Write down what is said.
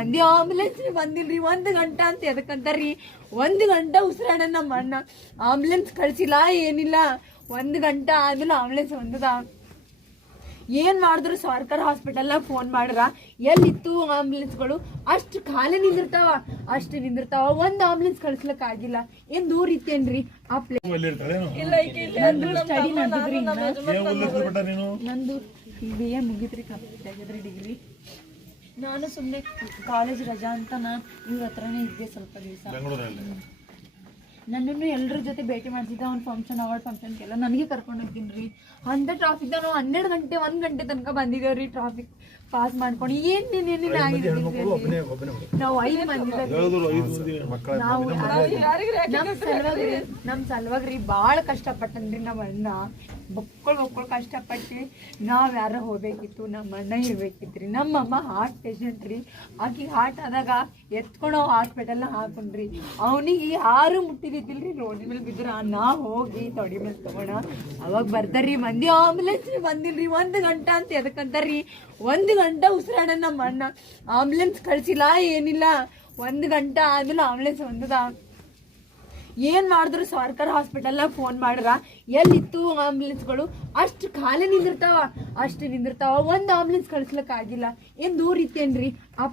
ಮಂದಿ ಆಂಬುಲೆನ್ಸ್ ಬಂದಿಲ್ರಿ 1 ಗಂಟೆ ಅಂತ ಎದಕ್ಕಂತಾರ್ರಿ 1 ಗಂಟೆ ಉಸಿರಾಡ ನಮ್ಮ ಅಣ್ಣ ಆಂಬುಲೆನ್ಸ್ ಕಳ್ಸಿಲ್ಲ ಏನಿಲ್ಲ 1 ಗಂಟೆ ಆದ್ಮೇಲೆ ಆಂಬುಲೆನ್ಸ್ ಬಂದದ ಏನ್ ಮಾಡಿದ್ರು ಸರ್ಕಾರ ಹಾಸ್ಪಿಟಲ್ನಾಗ ಫೋನ್ ಮಾಡ್ರ ಎಲ್ಲಿತ್ತು ಆಂಬುಲೆನ್ಸ್ಗಳು ಅಷ್ಟು ಖಾಲಿ ನಿಂದಿರ್ತಾವ ಒಂದು ಆಂಬುಲೆನ್ಸ್ ಕಳ್ಸ್ಲಕ್ ಆಗಿಲ್ಲ ಏನ್ ದೂರ ಇತ್ತೇನ್ರಿ ಆ ಸ್ಟಡಿ ನಡೆದ್ರಿ ನಂದು BA ಮುಗಿದ್ರಿ ಕಂಪ್ಲೀಟ್ ಆಗಿದ್ರಿ ಡಿಗ್ರಿ ನಾನು ಸುಮ್ಮನೆ ಕಾಲೇಜ್ ರಜಾ ಅಂತ ನಾನು ಇವ್ರ ಹತ್ರನೇ ಇದ್ದೆ ಸ್ವಲ್ಪ ದಿವಸ ನನ್ನನ್ನು ಎಲ್ಲರ ಜೊತೆ ಭೇಟಿ ಮಾಡ್ತಿದ್ದೆ ಅವ್ನ ಫಂಕ್ಷನ್ ಅವಾರ್ಡ್ ಫಂಕ್ಷನ್ಗೆಲ್ಲ ನನಗೆ ಕರ್ಕೊಂಡು ಹೋಗ್ತೀನಿ ರೀ ಅಂತ ಟ್ರಾಫಿಕ್ ನಾವು 12 ಗಂಟೆ 1 ಗಂಟೆ ತನಕ ಬಂದಿದ್ದೇವ್ರಿ ಟ್ರಾಫಿಕ್ ಪಾಸ್ ಮಾಡ್ಕೊಂಡು ಏನೇನೇನಿಲ್ಲ ನಾವು 5 ಮಂದಿ ನಾವು ನಮ್ಮ ಸಲುವಾಗ್ರಿ ಭಾಳ ಕಷ್ಟಪಟ್ಟನ್ರಿ ನಮ್ಮ ಅಣ್ಣ ಬಕ್ಕೊಳ್ ಕಷ್ಟಪಟ್ಟು ನಾವ್ ಯಾರ ಹೋಗ್ಬೇಕಿತ್ತು ನಮ್ಮ ಅಣ್ಣ ಇರ್ಬೇಕಿತ್ರಿ ನಮ್ಮಮ್ಮ ಹಾರ್ಟ್ ಪೇಷಂಟ್ ರೀ ಆಕಿಗೆ ಹಾರ್ಟ್ ಆದಾಗ ಎತ್ಕೊಂಡು ಹಾಸ್ಪಿಟಲ್ನ ಹಾಕೊಂಡ್ರಿ ಅವನಿಗೆ ಯಾರು ಮುಟ್ಟಿದಿದ್ದಿಲ್ರಿ ರೋಡ್ ಮೇಲೆ ಬಿದ್ರ ನಾ ಹೋಗಿ ತೊಡಿ ಮೇಲೆ ತಗೋಣ ಅವಾಗ ಬರ್ತಾರ್ರಿ ಮಂದಿ ಆಂಬುಲೆನ್ಸ್ ಬಂದಿಲ್ರಿ 1 ಗಂಟೆ ಅಂತ ಎದಕ್ಕಂತಾರ್ರಿ 1 ಗಂಟೆ ಉಸಿರಾಡ ನಮ್ಮ ಅಣ್ಣ ಆಂಬುಲೆನ್ಸ್ ಕಳ್ಸಿಲ್ಲ ಏನಿಲ್ಲ 1 ಗಂಟೆ ಆದ್ಮೇಲೆ ಆಂಬುಲೆನ್ಸ್ ಬಂದದ ಏನ್ ಮಾಡಿದ್ರು ಸರ್ಕಾರ ಹಾಸ್ಪಿಟಲ್ನಾಗ ಫೋನ್ ಮಾಡ್ರ ಎಲ್ಲಿತ್ತು ಆಂಬುಲೆನ್ಸ್ಗಳು ಅಷ್ಟು ಖಾಲಿ ನಿಂದಿರ್ತಾವ ಒಂದು ಆಂಬುಲೆನ್ಸ್ ಕಳ್ಸ್ಲಕ್ ಆಗಿಲ್ಲ ಏನ್ ದೂರ ಇತ್ತೇನ್ರಿ ಆ